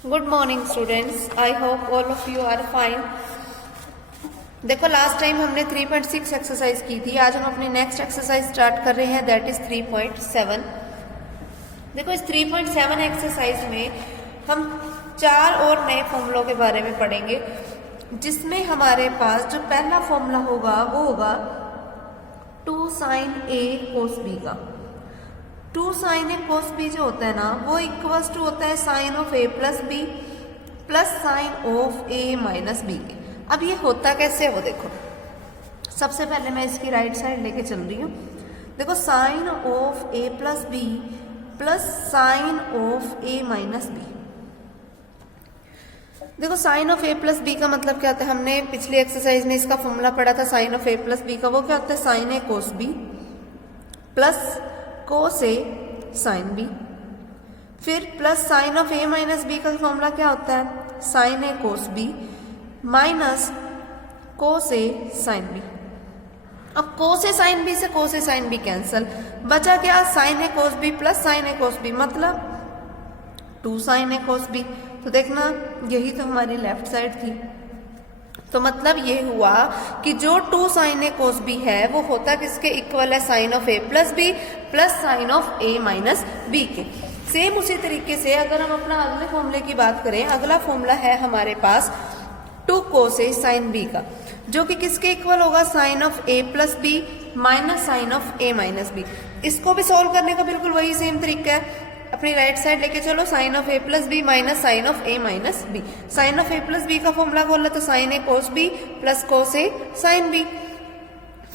Good morning students, I hope all of you are fine. देखो last time हमने 3.6 exercise की थी। आज हम अपनी नेक्स्ट एक्सरसाइज स्टार्ट कर रहे हैं, दैट इज 3.7। देखो इस 3.7 एक्सरसाइज में हम 4 और नए फॉर्मूलों के बारे में पढ़ेंगे, जिसमें हमारे पास जो पहला फॉर्मूला होगा वो होगा 2 sin a cos b का। 2 sin a cos b जो होता है ना, वो इक्वल्स टू होता है sine of a plus B plus sine of a minus B के। अब ये होता कैसे है वो देखो। सबसे पहले मैं इसकी राइट साइड लेके चल रही हूँ। देखो sine of a plus B plus sine of a minus B. देखो sine of a plus B का मतलब क्या होता है, हमने पिछली एक्सरसाइज में इसका फॉर्मूला पढ़ा था sine of a plus B का। वो क्या होता है, sine a cos B plus cos A sine B. फिर plus sine of a minus B का फॉर्मूला क्या होता है, sine a cos B minus cos A sine B. अब कोस ए साइन बी से cos A sine B cancel, बचा क्या, sine A cos B plus sine A cos B, मतलब 2 sine A cos B. तो देखना यही तो हमारी लेफ्ट साइड थी। तो मतलब ये हुआ कि जो 2 साइन ए कोस बी है वो होता किसके इक्वल है, sine of A plus B plus sine of A minus B के। सेम उसी तरीके से अगर हम अपना अगले फॉर्मूले की बात करें, अगला फॉर्मूला है हमारे पास 2 कोस ए साइन बी का, जो कि किसके इक्वल होगा, sine of A plus B minus sine of A minus B. इसको भी सॉल्व करने का बिल्कुल वही सेम तरीका है। अपनी राइट साइड लेके चलो, sine of A plus B minus sine of A minus B. Sine of A plus B का फॉर्मूला खोला तो sine A cos B plus cos A sine B,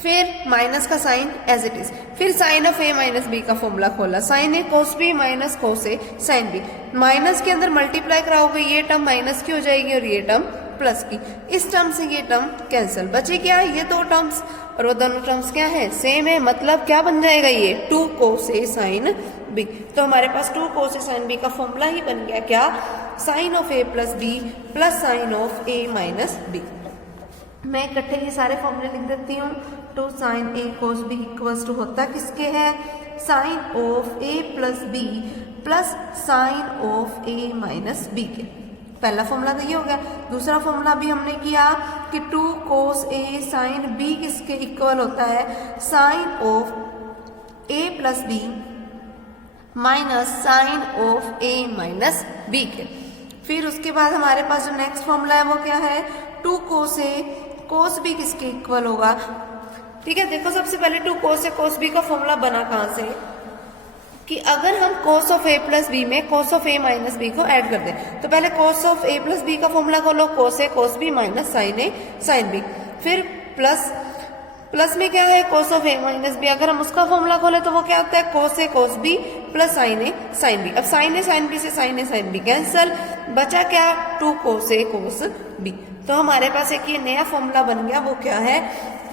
फिर माइनस का साइन एज इट इज, फिर sine of A minus B का formula खोला, sine A cos B minus cos A sine B. Minus के अंदर multiply कराओगे, ये term minus की हो जाएगी और ये टर्म प्लस की। इस टर्म से ये टर्म कैंसिल, बचे क्या, ये 2 टर्म्स, और वो दोनों टर्म्स क्या है, सेम है। मतलब क्या बन जाएगा, ये 2 कोस ए साइन बी। तो हमारे पास 2 कोस ए साइन बी का फॉर्मूला ही बन गया क्या, sine of A plus B plus sine of A minus B. मैं इकट्ठे ये सारे फॉर्मूले लिख देती हूँ। 2 sine A cos B equals to होता किसके है, sine of A plus B plus sine of A minus B के। पहला फॉर्मूला तो ये हो गया। दूसरा फॉर्मूला भी हमने किया कि 2 कोस ए साइन बी किसके इक्वल होता है, sine of A plus B minus sine of A minus B के। फिर उसके बाद हमारे पास जो नेक्स्ट फॉर्मूला है वो क्या है, 2 कोस ए कोस बी किसके इक्वल होगा। ठीक है, देखो सबसे पहले 2 कोस ए कोस बी का फॉर्मूला बना कहां से, कि अगर हम cos of A plus B में cos of A minus B को ऐड कर दें, तो पहले cos of A plus B का फॉर्मूला खोलो, cos A cos B minus sine A sine B. फिर प्लस में क्या है, cos of A minus B, अगर हम उसका फॉर्मूला खोले तो वो क्या होता है, कोस A cos B plus sine A sine B. अब साइन ए साइन बी से sign A sine B cancel, बचा क्या, 2 कोस ए कोस बी। तो हमारे पास एक ये नया फॉर्मूला बन गया, वो क्या है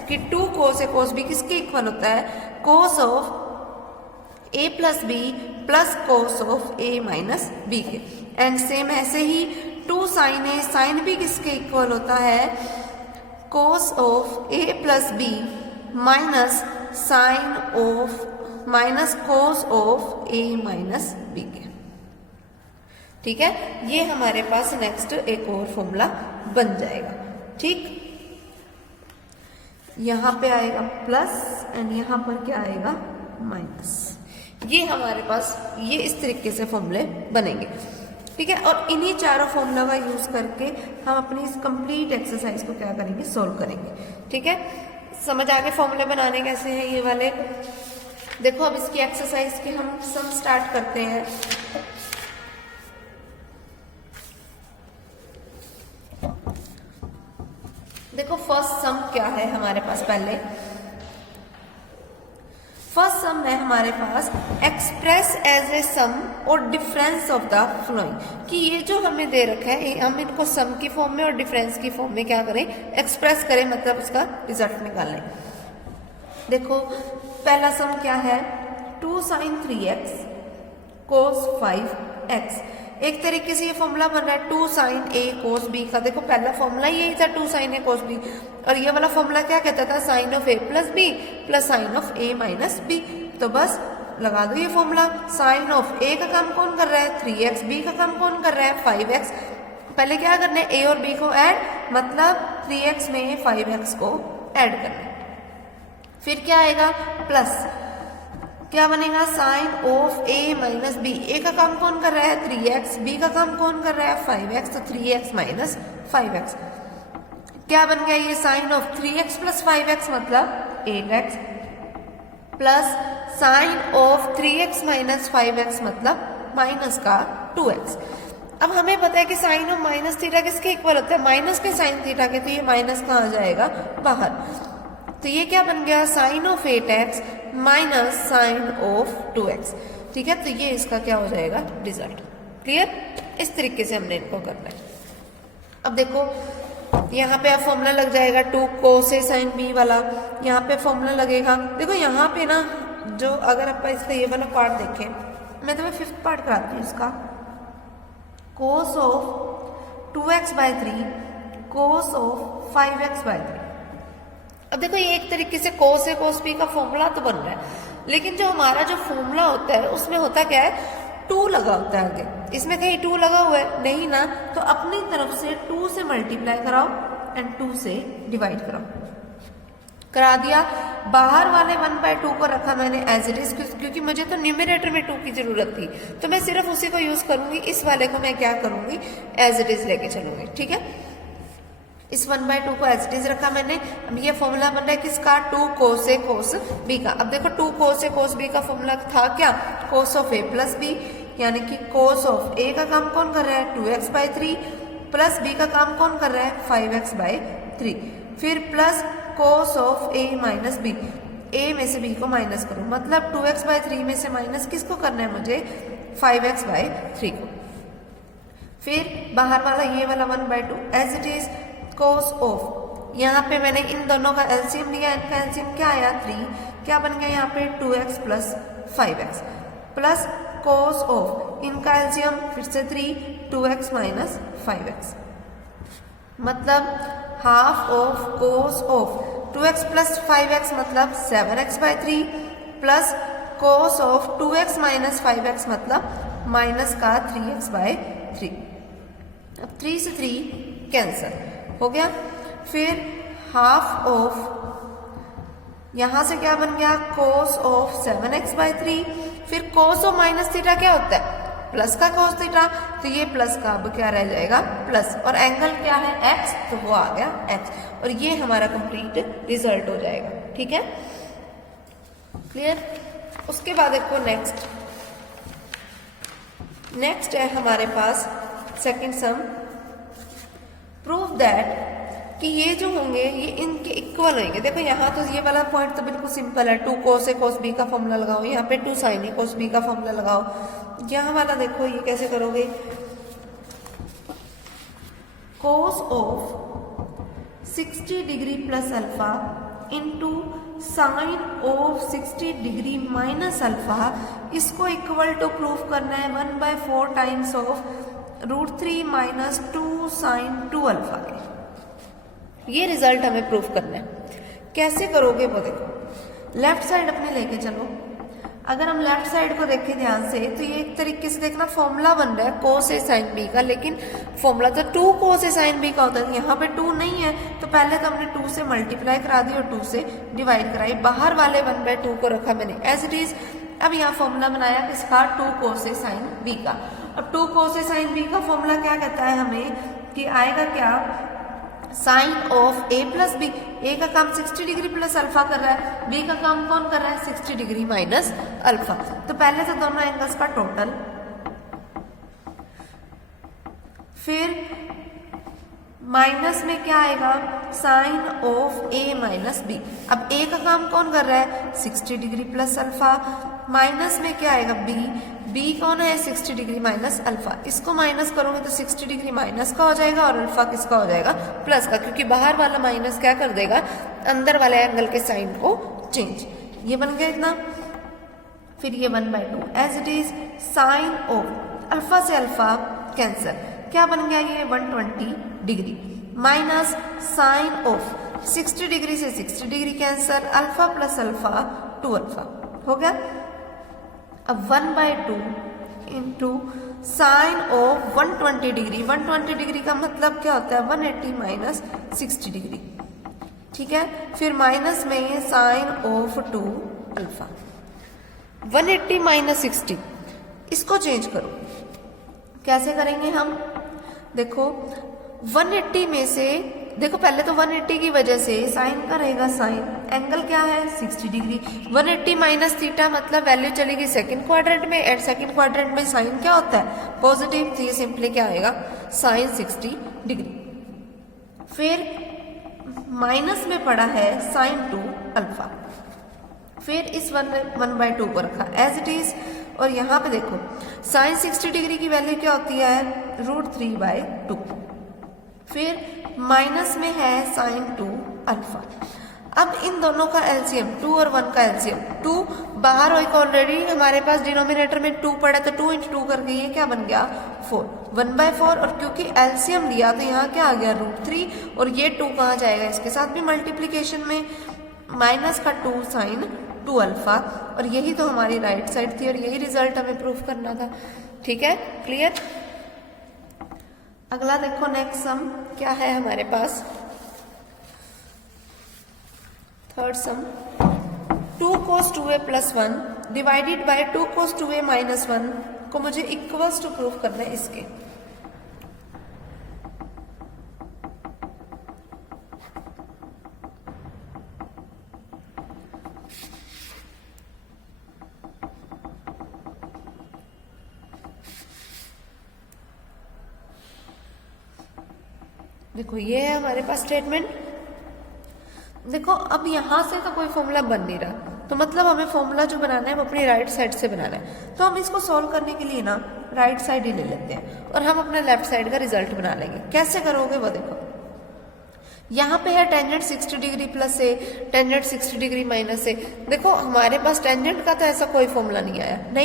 कि 2 कोस ए कोस बी किसके इक्वल होता है, cos of A plus B plus cos of A minus B के। एंड सेम ऐसे ही 2 साइन ए साइन बी किसके इक्वल होता है, cos of A plus B minus sine of minus cos of A minus B के। ठीक है, ये हमारे पास नेक्स्ट एक और फॉर्मूला बन जाएगा। ठीक, यहां पे आएगा प्लस एंड यहां पर क्या आएगा, माइनस। ये हमारे पास ये इस तरीके से फॉर्मूले बनेंगे। ठीक है, और इन्हीं चारों फॉर्मूला का यूज करके हम अपनी इस कंप्लीट एक्सरसाइज को क्या करेंगे, सॉल्व करेंगे। ठीक है, समझ आ गए फॉर्मूले बनाने कैसे हैं ये वाले। देखो अब इसकी एक्सरसाइज के हम सम स्टार्ट करते हैं। देखो फर्स्ट सम क्या है हमारे पास, पहले फर्स्ट सम है हमारे पास, एक्सप्रेस एज ए सम और डिफरेंस ऑफ द फ्लोइंग। कि ये जो हमें दे रखा है, हम इनको सम की फॉर्म में और डिफरेंस की फॉर्म में क्या करें, एक्सप्रेस करें, मतलब उसका रिजल्ट निकालें। देखो पहला सम क्या है, 2 साइन 3x कोस 5x। एक तरीके से ये फॉर्मूला बन रहा है 2 साइन ए कोस बी का। देखो पहला फॉर्मूला यही था 2 साइन ए कोस बी, और ये वाला फॉर्मूला क्या कहता था, sine of A plus B plus sine of A minus B. तो बस लगा दो ये फॉर्मूला। साइन ऑफ ए का काम कौन कर रहा है 3x, बी का काम कौन कर रहा है 5x। पहले क्या करना है ए और बी को ऐड, मतलब 3x में 5x को ऐड करना है। फिर क्या आएगा प्लस, क्या बनेगा sine of A minus B. A का काम कौन कर रहा है 3x, बी का काम कौन कर रहा है 5x, तो 3x माइनस 5x। क्या बन गया ये sign of 3x plus 5x मतलब 8x, plus sine of 3x minus 5x मतलब माइनस का 2x। अब हमें पता है कि साइन ऑफ माइनस थीटा किसके इक्वल होता है, माइनस के साइन थीटा के, तो ये माइनस कहाँ आ जाएगा बाहर। तो ये क्या बन गया sine of 8x minus sine of 2x। ठीक है, तो ये इसका क्या हो जाएगा रिजल्ट। क्लियर, इस तरीके से हमने इनको करना है। अब देखो यहाँ पे अब फॉर्मूला लग जाएगा 2 cos a sin b वाला, यहाँ पे फॉर्मूला लगेगा। देखो यहाँ पे ना जो अगर आप इसका ये वाला पार्ट देखें, मैं तुम्हें 5th पार्ट कराती हूँ इसका। cos of 2x by 3 cos of 5x by 3। अब देखो ये एक तरीके से cos a cos b का फॉर्मूला तो बन रहा है, लेकिन जो हमारा जो फॉर्मूला होता है उसमें होता क्या है 2 लगा होता है आगे। इसमें कहीं 2 लगा हुआ है नहीं ना, तो अपनी तरफ से 2 से मल्टीप्लाई कराओ एंड 2 से डिवाइड कराओ। करा दिया, बाहर वाले 1/2 को रखा मैंने एज इट इज, क्योंकि मुझे तो न्यूमरेटर में 2 की जरूरत थी, तो मैं सिर्फ उसी को यूज करूंगी। इस वाले को मैं क्या करूंगी एज इट इज लेके चलूंगी। ठीक है, इस 1/2 को एज इट इज रखा मैंने। अब ये फॉर्मूला बन रहा है किसका 2 cos a cos b का। अब देखो 2 cos a cos b का फॉर्मूला था क्या cos of a plus b, यानी कि cos ऑफ a का काम कौन कर रहा है 2x बाय 3 प्लस b का काम कौन कर रहा है 5x बाय 3। फिर plus cos of a minus b, a में से b को माइनस करो, मतलब 2x बाय 3 में से माइनस किसको करना है मुझे 5x बाय 3 को। फिर बाहर वाला ये वाला 1/2 as it is cos of, यहाँ पे मैंने इन दोनों का एलसीएम लिया, इनका एलसीएम क्या आया 3, क्या बन गया यहाँ पे 2x plus 5x plus cos of, इनका एलसीएम फिर से 3 2x माइनस 5x, मतलब half of cos of 2x plus 5x मतलब 7x by 3 plus cos of 2x minus 5x मतलब माइनस का 3x बाय 3। अब 3 से 3 कैंसल हो गया। फिर हाफ ऑफ, यहां से क्या बन गया cos ऑफ 7x बाय 3। फिर cos ऑफ माइनस थीटा क्या होता है प्लस का cos थीटा, तो ये प्लस का अब क्या रह जाएगा प्लस, और एंगल क्या है x, तो वो आ गया x, और ये हमारा कंप्लीट रिजल्ट हो जाएगा। ठीक है, क्लियर। उसके बाद देखो नेक्स्ट है हमारे पास सेकंड सम, प्रूव दैट कि ये जो होंगे ये इनके इक्वल होंगे। देखो यहाँ तो ये वाला पॉइंट तो बिल्कुल सिंपल है, 2 cos a cos b का फॉर्मूला लगाओ, यहाँ पे 2 sin a cos b का फॉर्मूला लगाओ। यहाँ वाला देखो ये कैसे करोगे, cos of 60 degree plus alpha into sine of 60 degree minus alpha, इसको इक्वल टू प्रूफ करना है 1/4 times of √3 minus 2 sine 2 alpha के। ये रिजल्ट हमें प्रूफ करना है। कैसे करोगे वो देखो, लेफ्ट साइड अपने लेके चलो। अगर हम लेफ्ट साइड को देखें ध्यान से, तो ये एक तरीके से देखना फॉर्मूला बन रहा है cos a sin b का, लेकिन फॉर्मूला तो 2 cos a sin b का होता है, यहाँ पे 2 नहीं है, तो पहले तो हमने 2 से मल्टीप्लाई करा दी और 2 से डिवाइड कराई। बाहर वाले 1/2 को रखा मैंने एज इट इज। अब यहाँ फॉर्मूला बनाया किसका 2 cos a sin b का। अब 2 cos a sin b का फॉर्मूला क्या कहता है हमें कि आएगा क्या sine of a plus B, A का काम 60 डिग्री प्लस अल्फा कर रहा है, बी का काम कौन कर रहा है 60 डिग्री माइनस अल्फा। तो पहले तो दोनों एंगल्स का टोटल, फिर माइनस में क्या आएगा sine of a minus B. अब a का काम कौन कर रहा है 60 डिग्री प्लस अल्फा, माइनस में क्या आएगा b कौन है 60 डिग्री माइनस अल्फा। इसको माइनस करोगे तो 60 डिग्री माइनस का हो जाएगा और अल्फा किसका हो जाएगा प्लस का, क्योंकि बाहर वाला माइनस क्या कर देगा अंदर वाले एंगल के साइन को चेंज। ये बन गया इतना। फिर ये 1/2 as it is sine of alpha से अल्फा कैंसर, क्या बन गया ये 120 degree minus sine of 60 degree से 60 degree cancel, alpha plus alpha 2 alpha हो गया। अब 1/2 into sine of 120 degree. 120 degree का मतलब क्या होता है? 180 माइनस 60 डिग्री। ठीक है, फिर माइनस में साइन ऑफ 2 अल्फा। 180 माइनस 60, इसको चेंज करो। कैसे करेंगे हम? देखो 180 में से, देखो पहले तो 180 की वजह से साइन का रहेगा साइन, एंगल क्या है 60 डिग्री। 180 माइनस थीटा मतलब वैल्यू चलेगी सेकंड क्वाड्रेंट में, एंड सेकंड क्वाड्रेंट में साइन क्या होता है? पॉजिटिव। तो ये सिंपली क्या आएगा? Sign 60 degree. फिर माइनस में पड़ा है साइन 2 अल्फा। फिर इस 1/2 को रखा एज इट इज, और यहाँ पे देखो साइन 60 डिग्री की वैल्यू क्या होती है? √3/2। फिर माइनस में है साइन 2 अल्फा। अब इन दोनों का एलसीएम, 2 और 1 का एलसीएम, 2 बाहर होगा ऑलरेडी, हमारे पास डिनोमिनेटर में 2 पड़ा, तो 2 × 2 करके ये क्या बन गया? 4, 1/4। और क्योंकि एलसीएम लिया तो यहाँ क्या आ गया? √3। और ये 2 कहाँ जाएगा? इसके साथ भी मल्टीप्लीकेशन में, माइनस का 2 साइन 2 अल्फा। और यही तो हमारी राइट साइड थी और यही रिजल्ट हमें प्रूफ करना था। ठीक है, क्लियर? अगला देखो, नेक्स्ट सम क्या है हमारे पास? Third sum, 2 cos 2a + 1 divided by 2 cos 2a - 1 को मुझे इक्वल्स टू प्रूफ करना है इसके। देखो ये है हमारे पास स्टेटमेंट। देखो अब यहां से तो कोई फॉर्मूला बन नहीं रहा, तो मतलब हमें फॉर्मूला जो बनाना है वो अपनी राइट साइड से बनाना है। तो हम इसको सॉल्व करने के लिए ना राइट साइड ही ले लेते हैं और हम अपने लेफ्ट साइड का रिजल्ट बना लेंगे। कैसे करोगे वो देखो, यहाँ पे है टेंजेंट 60 डिग्री प्लस ए, टेंजेंट 60 डिग्री माइनस ए। देखो हमारे पास टेंजेंट का तो ऐसा कोई फॉर्मूला नहीं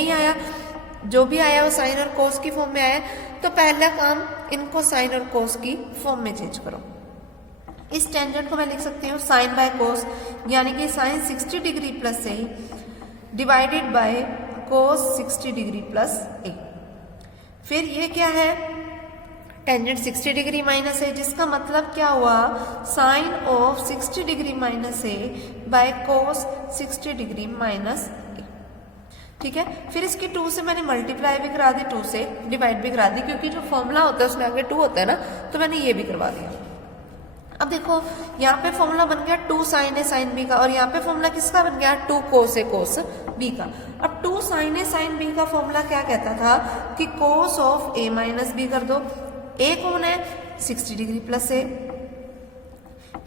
आया, जो भी आया वो साइन और कोस की फॉर्म में आया। तो पहला काम, इनको साइन और कोस की फॉर्म में चेंज करो। इस टेंजेंट को मैं लिख सकती हूँ साइन बाय कोस, यानी कि sine 60 degree plus A divided by cos 60 degree plus A. फिर ये क्या है? टेंजेंट 60 डिग्री माइनस ए, जिसका मतलब क्या हुआ? Sine of 60 degree minus A by cos 60 degree minus A. ठीक है, फिर इसकी 2 से मैंने मल्टीप्लाई भी करा दी, 2 से डिवाइड भी करा दी, क्योंकि जो फॉर्मूला होता है उसमें आगे 2 होता है ना, तो मैंने ये भी करवा दिया। अब देखो यहाँ पे फॉर्मूला बन गया 2 साइन ए साइन बी का, और यहाँ पे फॉर्मूला किसका बन गया? 2 कोस ए कोस बी का। अब 2 साइन ए साइन बी का फॉर्मूला क्या कहता था? कि cos of A minus B कर दो। ए कौन है? 60 डिग्री प्लस ए।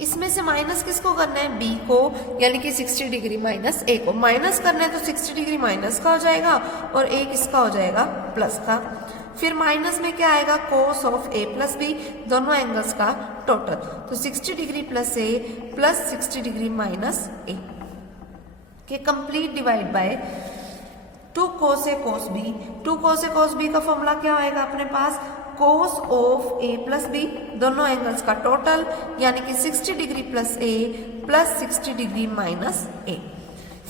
इसमें से माइनस किसको करना है? बी को, यानी कि 60 डिग्री माइनस ए को। माइनस करना है तो 60 डिग्री माइनस का हो जाएगा और ए किसका हो जाएगा? प्लस का। फिर माइनस में क्या आएगा? Cos of A plus B, दोनों एंगल्स का टोटल। तो 60 degree plus A plus 60 degree minus A के complete divide by 2 cos A cos B. 2 cos A cos B का फॉर्मूला क्या आएगा अपने पास? Cos of A plus B, दोनों एंगल्स का टोटल, यानी कि 60 degree plus A plus 60 degree minus A.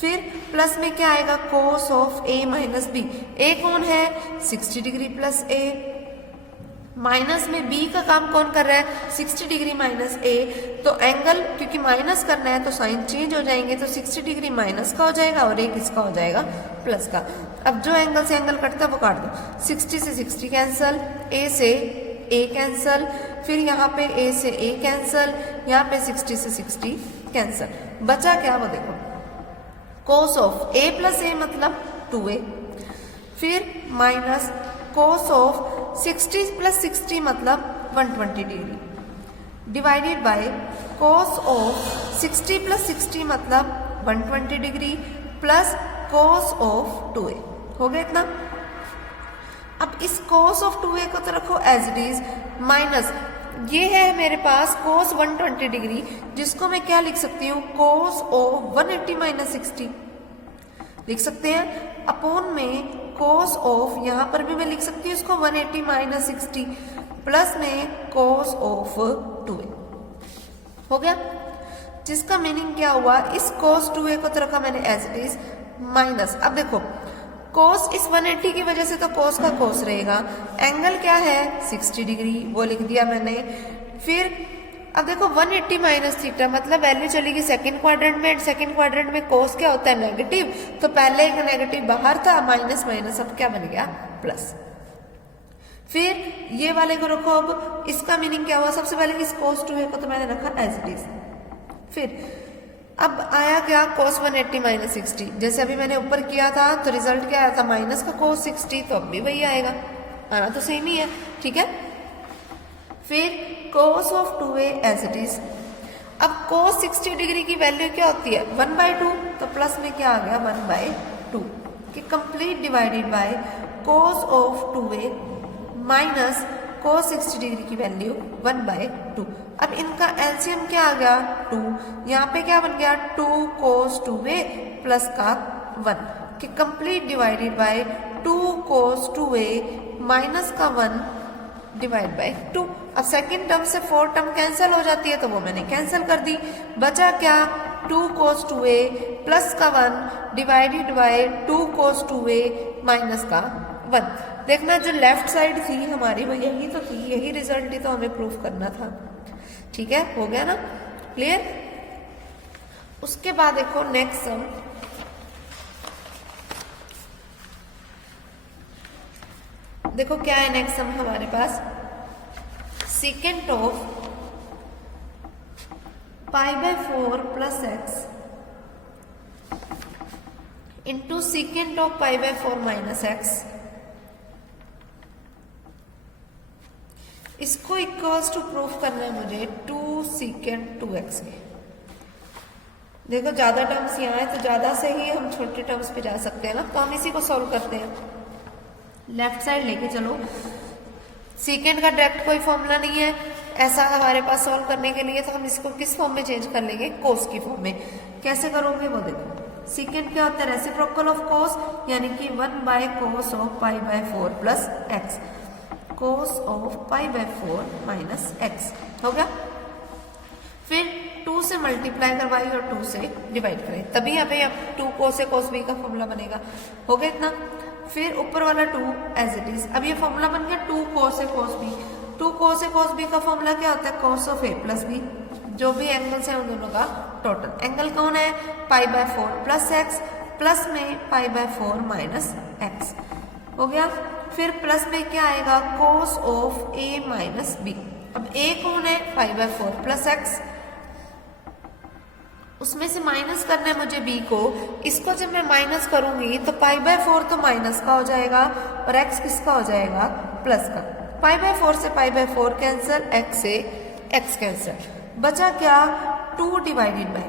फिर प्लस में क्या आएगा? Cos of A minus B. ए कौन है? 60 डिग्री प्लस ए। माइनस में बी का काम कौन कर रहा है? 60 डिग्री माइनस ए। तो एंगल क्योंकि माइनस करना है तो साइन चेंज हो जाएंगे, तो 60 डिग्री माइनस का हो जाएगा और ए किसका हो जाएगा? प्लस का। अब जो एंगल से एंगल कटता है वो काट दो। 60 से 60 कैंसल, ए से ए कैंसल, फिर यहाँ पे ए से ए कैंसल, यहाँ पे 60 से 60 कैंसल। बचा क्या वो देखो, कोस ऑफ ए प्लस ए मतलब 2a, फिर माइनस कोस ऑफ 60 प्लस 60 मतलब 120 degree, divided by cos of 60 plus 60 मतलब 120 degree plus cos of 2a। हो गया इतना। अब इस कोस ऑफ 2a को तो रखो एज इट इज, माइनस ये है मेरे पास कोस 120 डिग्री, जिसको मैं क्या लिख सकती हूँ? कोस ऑफ 180 माइनस 60 लिख सकते हैं, अपॉन में कोस ऑफ, यहाँ पर भी मैं लिख सकती हूँ इसको 180 माइनस 60 प्लस में कोस ऑफ 2a। हो गया, जिसका मीनिंग क्या हुआ? इस कोस 2a को तो रखा मैंने एज इट इज, माइनस। अब देखो कोस इस 180 की वजह से तो कोस का कोस रहेगा, एंगल क्या है 60 डिग्री, वो लिख दिया मैंने। फिर अब देखो 180 माइनस थीटा मतलब वैल्यू चलेगी सेकंड क्वाड्रेंट में, एंड सेकंड क्वाड्रेंट में कोस क्या होता है नेगेटिव, तो पहले एक नेगेटिव बाहर था, माइनस माइनस अब क्या बन गया प्लस। फिर ये वाले को रखो, अब इसका मीनिंग क्या हुआ, सबसे पहले इस cos 2a को तो मैंने रखा एज इट इज। फिर अब आया क्या cos 180 माइनस 60, जैसे अभी मैंने ऊपर किया था तो रिजल्ट क्या आया था माइनस का cos 60, तो अब भी वही आएगा, आना तो सेम ही है, ठीक है। फिर cos of 2a as it is. अब cos 60 डिग्री की वैल्यू क्या होती है 1/2, तो प्लस में क्या आ गया 1/2 कि complete divided by cos of 2a minus cos 60 degree की वैल्यू 1/2। अब इनका एलसीएम क्या आ गया 2, यहाँ पे क्या बन गया 2 cos 2a प्लस का 1 कि complete divided by 2 cos 2a minus का 1 डिवाइड बाय 2। अब सेकंड टर्म से 4 टर्म कैंसिल हो जाती है, तो वो मैंने कैंसिल कर दी, बचा क्या 2 cos 2a प्लस का 1 divided by 2 cos 2a minus का 1। देखना जो लेफ्ट साइड थी हमारी वो यही तो थी, यही रिजल्ट ही तो हमें प्रूफ करना था, ठीक है, हो गया ना क्लियर। उसके बाद देखो नेक्स्ट सम, देखो क्या है नेक्स्ट सम हमारे पास, second of π/4 plus X into second of π/4 minus X, इसको इक्वल्स टू प्रूफ करना है मुझे 2 secant 2x के। देखो ज्यादा टर्म्स यहाँ है तो ज्यादा से ही हम छोटे टर्म्स पे जा सकते हैं ना, तो हम इसी को सॉल्व करते हैं। लेफ्ट साइड लेके चलो, सेकेंड का डायरेक्ट कोई फॉर्मूला नहीं है ऐसा हमारे पास सॉल्व करने के लिए, तो हम इसको किस फॉर्म में चेंज कर लेंगे कोस की फॉर्म में। कैसे करोगे वो देखो, सेकेंड क्या होता है रेसिप्रोकल ऑफ कोस, यानी कि 1/cos of π/4 plus X, cos of π/4 minus X हो गया। फिर 2 से मल्टीप्लाई करवाई और 2 से डिवाइड करें, तभी यहाँ पे 2 cos से cos b का फॉर्मूला बनेगा, हो गया इतना। फिर ऊपर वाला 2 एज इट इज, अब ये फॉर्मूला बन गया 2 cos से cos b। 2 cos से cos b का फॉर्मूला क्या होता है cos of a plus b, जो भी एंगल्स है उन दोनों का टोटल। एंगल कौन है π/4 प्लस एक्स, प्लस में π/4 माइनस एक्स हो गया। फिर प्लस में क्या आएगा cos of a minus b। अब a कौन है π/4 प्लस एक्स, उसमें से माइनस करना है मुझे b को, इसको जब मैं माइनस करूंगी तो π/4 तो माइनस का हो जाएगा और x किसका हो जाएगा प्लस का। π/4 से π/4 कैंसिल, x से x कैंसिल, बचा क्या 2 divided by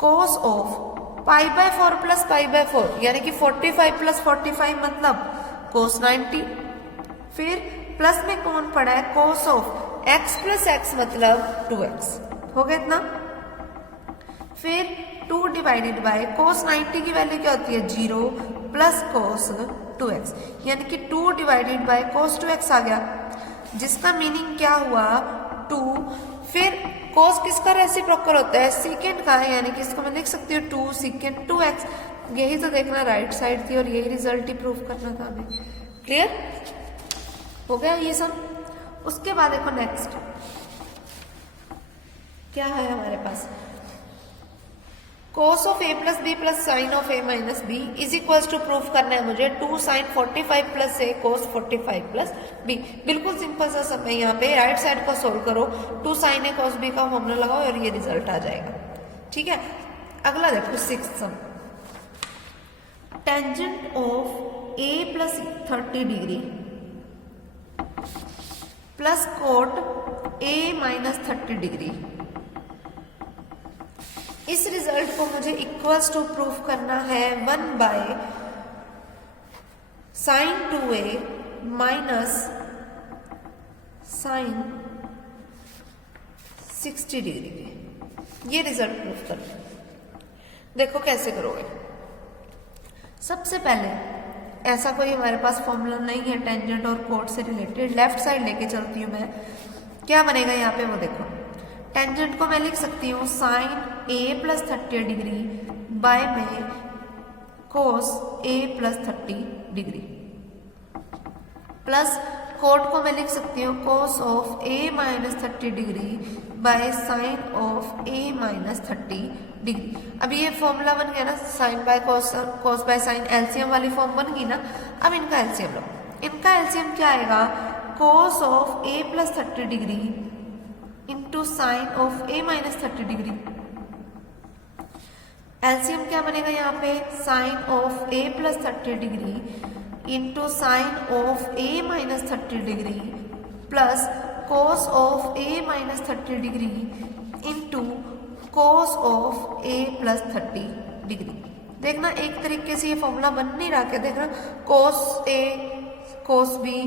cos of π/4 plus π/4 यानी कि 45 प्लस 45 मतलब cos 90। फिर प्लस में कौन पड़ा है cos of x plus x मतलब 2x, हो गया इतना। फिर 2 डिवाइडेड बाय cos 90 की वैल्यू क्या होती है 0 प्लस cos 2x, यानी कि 2 डिवाइडेड बाय cos 2x आ गया, जिसका मीनिंग क्या हुआ 2। फिर cos किसका रेसिप्रोकल होता है सेकेंड का है, यानी कि इसको मैं लिख सकती हूँ 2 secant 2x। यही तो देखना राइट साइड थी और यही रिजल्ट ही प्रूफ करना था हमें, क्लियर हो गया ये सब। उसके बाद देखो नेक्स्ट क्या है हमारे पास, cos of a plus b plus sine of a minus b is equals to proof करना है मुझे 2 sin 45 plus a cos 45 plus b। बिल्कुल सिंपल सा सब है, यहाँ पे राइट साइड को सोल्व करो, 2 sin a cos b का फॉर्मूला लगाओ और ये रिजल्ट आ जाएगा, ठीक है। अगला देखो 6th sum, tangent of a plus 30 degree plus cot a minus 30 degree, इस रिजल्ट को मुझे इक्वल्स टू प्रूफ करना है 1 sin 2a minus sin 60 degree के, ये रिजल्ट प्रूफ करना है। देखो कैसे करोगे, सबसे पहले ऐसा कोई हमारे पास फॉर्मूला नहीं है टेंजेंट और कोट से रिलेटेड, लेफ्ट साइड लेके चलती हूँ मैं, क्या बनेगा यहाँ पे वो देखो, टेंजेंट को मैं लिख सकती हूँ sin a plus 30 degree by में cos A plus 30 degree, plus cot को मैं लिख सकती हूँ cos of A minus 30 degree by sine of A minus 30 degree. अब ये फॉर्मूला बन गया ना, sine by cos, cos by sine, LCM वाली फॉर्म बन गई ना। अब इनका एलसीएम लो, इनका एलसीएम क्या आएगा, cos of A plus 30 degree into sine of A minus 30 degree. LCM क्या बनेगा यहाँ पे, sine of A plus 30 degree into sine of A minus 30 degree plus cos of A minus 30 degree into cos of A plus 30 degree. देखना एक तरीके से ये formula बन नहीं रहा, क्या देखना, cos A cos B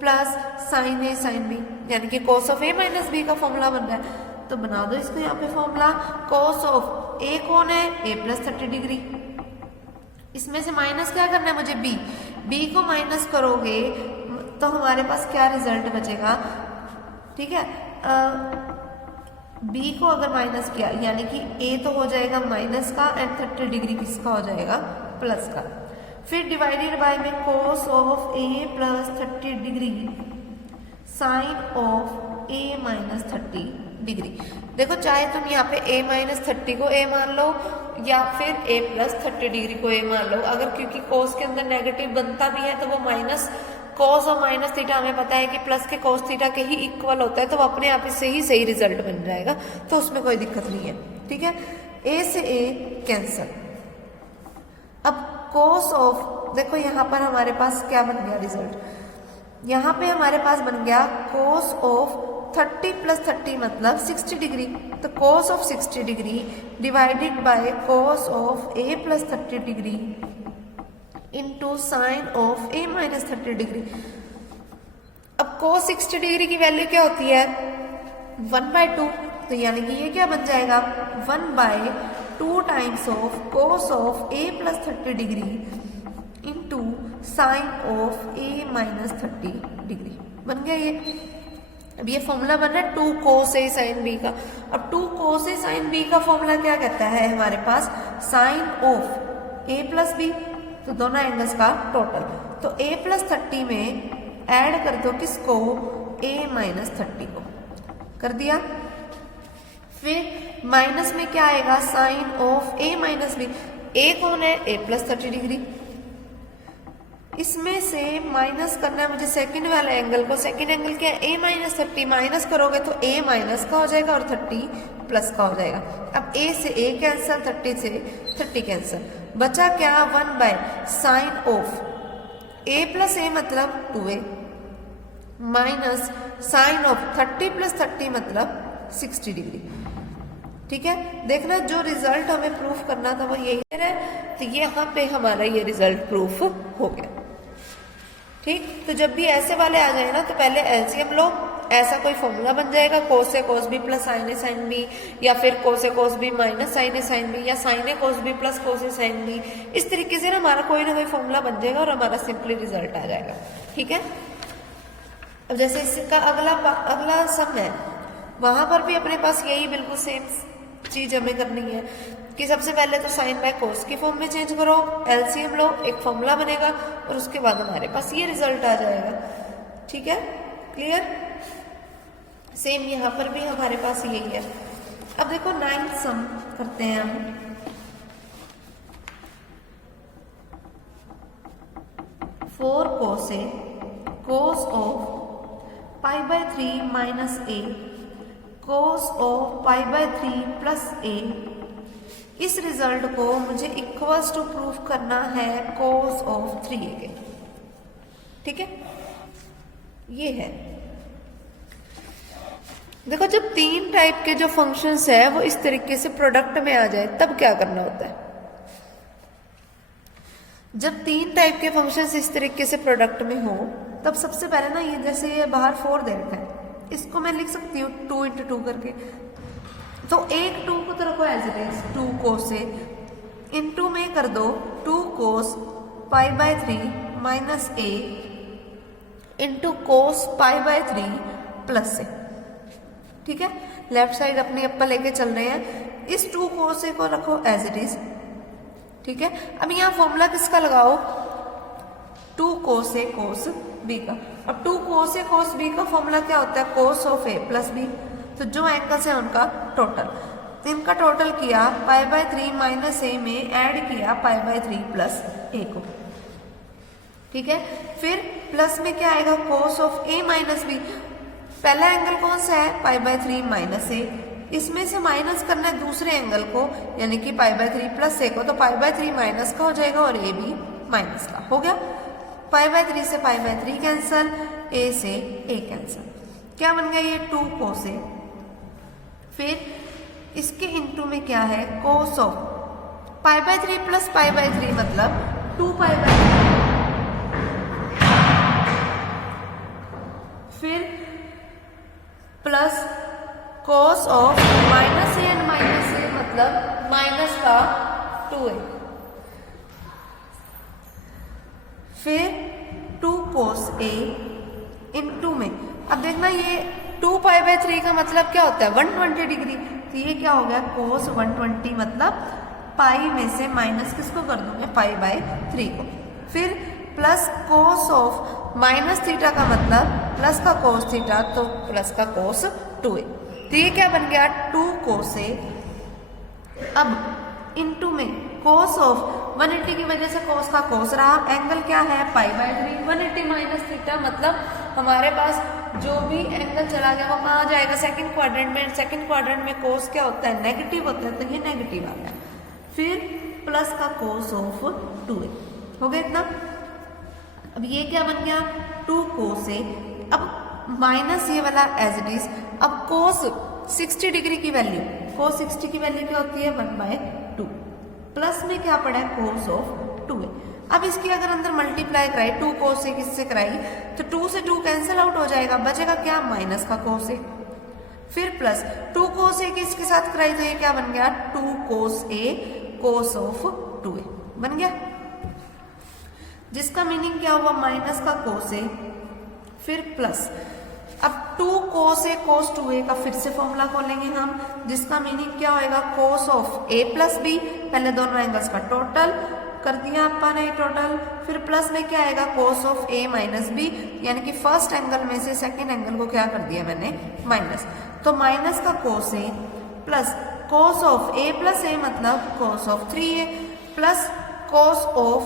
plus sine A sine B, यानी कि cos of A minus B का फॉर्मूला बन रहा है। तो बना दो इसको यहाँ पे फॉर्मूला, कोस ऑफ ए कौन है, ए प्लस 30 डिग्री, इसमें से माइनस क्या करना है मुझे, बी, बी को माइनस करोगे तो हमारे पास क्या रिजल्ट बचेगा, ठीक है, बी को अगर माइनस किया यानी कि ए तो हो जाएगा माइनस का एंड 30 डिग्री किसका हो जाएगा, प्लस का। फिर डिवाइडेड बाय में cos of A plus 30 degree sine of A minus 30 degree. देखो चाहे तुम यहाँ पे a माइनस 30 को a मान लो या फिर a प्लस 30 डिग्री को a मान लो, अगर क्योंकि कोस के अंदर नेगेटिव बनता भी है तो वो माइनस कोस और माइनस थीटा हमें पता है कि प्लस के कोस थीटा के ही इक्वल होता है, तो वो अपने आप से ही सही रिजल्ट बन जाएगा, तो उसमें कोई दिक्कत नहीं है, ठीक है। a से a कैंसल। अब कोस ऑफ, देखो यहाँ पर हमारे पास क्या बन गया रिजल्ट, यहाँ पे हमारे पास बन गया कोस ऑफ 30 प्लस 30 मतलब 60 डिग्री, तो cos of 60 degree divided by cos of A plus 30 degree into sine of A minus 30 degree. अब कोस 60 डिग्री की वैल्यू क्या होती है, 1/2, तो यानी कि ये क्या बन जाएगा, 1/2 times of cos of A plus 30 degree into sine of A minus 30 degree. बन गया ये। अब ये फॉर्मूला बन रहा है 2 कोस ए साइन बी का। अब 2 कोस ए साइन बी का फॉर्मूला क्या कहता है हमारे पास, sine of A plus B, तो दोनों एंगल्स का टोटल, तो a प्लस 30 में ऐड कर दो किसको, a माइनस 30 को, कर दिया। फिर माइनस में क्या आएगा, sine of a minus B, a कौन है, a प्लस 30 डिग्री, इसमें से माइनस करना है मुझे सेकंड वाले एंगल को, सेकंड एंगल क्या है, a माइनस 30, माइनस करोगे तो a माइनस का हो जाएगा और 30 प्लस का हो जाएगा। अब a से a कैंसल, 30 से 30 कैंसल, बचा क्या, 1 sine of a plus a मतलब 2a minus sine of 30 plus 30 मतलब 60 डिग्री, ठीक है। देखना जो रिजल्ट हमें प्रूफ करना था वो यही है, तो ये यहाँ पे हमारा ये रिजल्ट प्रूफ हो गया, ठीक। तो जब भी ऐसे वाले आ जाए ना तो पहले एलसीएम लो, ऐसा कोई फॉर्मूला बन जाएगा, कोस A cos B plus sine A sine B, या फिर कोस A cos B minus sine A sine B, या sign A cos B plus cos A sine B, इस तरीके से ना हमारा कोई ना कोई फॉर्मूला बन जाएगा और हमारा सिंपली रिजल्ट आ जाएगा, ठीक है। अब जैसे इसका अगला सम है, वहां पर भी अपने पास यही बिल्कुल सेम चीज हमें करनी है कि सबसे पहले तो साइन बाय कोस की फॉर्म में चेंज करो, एलसीएम लो, एक फॉर्मूला बनेगा और उसके बाद हमारे पास ये रिजल्ट आ जाएगा, ठीक है, क्लियर। सेम यहाँ पर भी हमारे पास यही है। अब देखो 9th सम करते हैं हम। Four cos A cos of π/3 minus A cos of π/3 plus A, इस रिजल्ट को मुझे इक्वल्स टू प्रूफ करना है कोस ऑफ 3a के, ठीक है, ये है। देखो जब 3 टाइप के जो फंक्शंस है वो इस तरीके से प्रोडक्ट में आ जाए तब क्या करना होता है। जब 3 टाइप के फंक्शंस इस तरीके से प्रोडक्ट में हो तब सबसे पहले ना ये जैसे ये बाहर 4 दे रखा है, इसको मैं लिख सकती हूँ 2 × 2 करके, तो एक 2 को तो रखो as it is 2 cos A, into में कर दो 2 cos π/3 minus A into cos π/3 plus A, ठीक है। लेफ्ट साइड अपनी अप्पा लेके चल रहे हैं। इस 2 कोस ए को रखो एज इट इज, ठीक है। अब यहाँ फॉर्मूला किसका लगाओ, 2 cos A cos B का। अब 2 cos A cos B का फॉर्मूला क्या होता है, cos of A plus B। तो जो एंगल्स है उनका टोटल, इनका टोटल किया π/3 माइनस A में ऐड किया π/3 प्लस A को, ठीक है। फिर प्लस में क्या आएगा, cos of A minus B। पहला एंगल कौन सा है, π/3 माइनस A, इसमें से माइनस करना है दूसरे एंगल को यानी कि π/3 प्लस A को, तो π/3 माइनस का हो जाएगा और A भी माइनस का हो गया। π/3 से π/3 कैंसल, A से A कैंसल, क्या बन गया ये 2 cos A। फिर इसके इनटू में क्या है, cos ऑफ π/3 प्लस π/3 मतलब 2π/3, फिर plus cos of minus A and minus A मतलब माइनस का 2A, फिर 2 cos A इनटू में, अब देखना ये 2π/3 का मतलब क्या होता है, 120 डिग्री। तो ये क्या हो गया, cos 120 मतलब पाई में से माइनस किसको कर दूंगे, π/3 को। फिर plus cos of minus theta का मतलब प्लस का cos थीटा, तो प्लस का cos 2A। तो ये क्या बन गया, 2 cos A। अब इनटू में cos ऑफ 180 की वजह से cos का cos रहा, एंगल क्या है π/3, 180 माइनस थीटा मतलब हमारे पास जो भी एंगल चला गया वो कहाँ आ जाएगा, सेकंड क्वाड्रेंट में। सेकंड क्वाड्रेंट में cos क्या होता है, नेगेटिव होता है, तो ये नेगेटिव आ गया। फिर प्लस का cos ऑफ 2A हो गया इतना। अब ये क्या बन गया, 2 cos A। अब माइनस ये वाला एज इट इज। अब cos 60 डिग्री की वैल्यू, cos 60 की वैल्यू क्या होती है, 1/2। प्लस में क्या पड़ा है, cos ऑफ 2A। अब इसकी अगर अंदर मल्टीप्लाई कराई, 2 cos A किससे कराई, तो 2 से 2 कैंसिल आउट हो जाएगा, बचेगा क्या, माइनस का cos A। फिर प्लस 2 cos A किसके साथ कराई, तो ये क्या बन गया, 2 cos A cos of 2A बन गया, जिसका मीनिंग क्या हुआ, माइनस का cos A। फिर प्लस अब 2 cos A cos 2A का फिर से फॉर्मूला खोलेंगे हम, जिसका मीनिंग क्या होएगा, cos of A plus B। पहले दोनों एंगल्स का टोटल कर दिया अपन ने टोटल, फिर प्लस में क्या आएगा, cos of A minus B, यानी कि फर्स्ट एंगल में से सेकंड एंगल को क्या कर दिया मैंने, माइनस। तो माइनस का cos A plus cos of A plus A मतलब cos of 3A plus cos of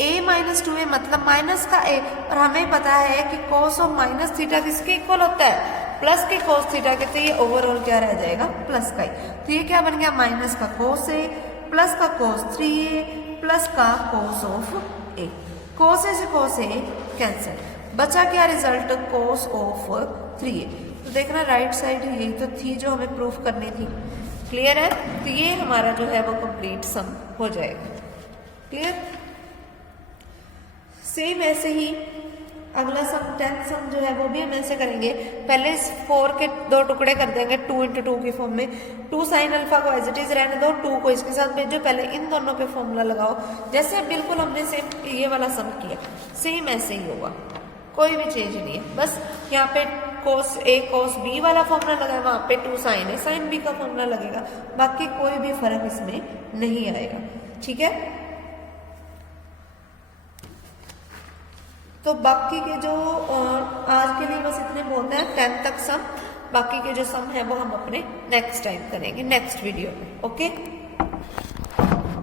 A minus 2A मतलब माइनस का A। और हमें पता है कि cos ऑफ माइनस थीटा किसके इक्वल होता है, प्लस के cos थीटा के। तो ये ओवरऑल क्या रह जाएगा, प्लस का ही। तो ये क्या बन गया, माइनस का cos A प्लस का cos 3A प्लस का cos of A। cos A से cos A कैंसिल, बचा क्या रिजल्ट, cos ऑफ 3A। तो देखना राइट साइड यही तो थी जो हमें प्रूफ करनी थी, क्लियर है। तो ये हमारा जो है वो कंप्लीट सम हो जाएगा, क्लियर। सेम ऐसे ही अगला सम 10th सम जो है वो भी हम ऐसे करेंगे। पहले इस 4 के 2 टुकड़े कर देंगे 2 × 2 की फॉर्म में। 2 sin अल्फा को एज इट इज रहने दो, 2 को इसके साथ भेजो, पहले इन दोनों पे फॉर्मूला लगाओ। जैसे बिल्कुल हमने सेम ये वाला सम किया, सेम ऐसे ही होगा, कोई भी चेंज नहीं है। बस यहाँ पे cos A cos B वाला फॉर्मूला लगा, वहां पे 2 sin A sin B का फॉर्मूला लगेगा, बाकी कोई भी फर्क इसमें नहीं आएगा, ठीक है। तो बाकी के जो आज के लिए बस इतने बोलते हैं 10th तक सम, बाकी के जो सम है वो हम अपने नेक्स्ट टाइम करेंगे, नेक्स्ट वीडियो में, ओके।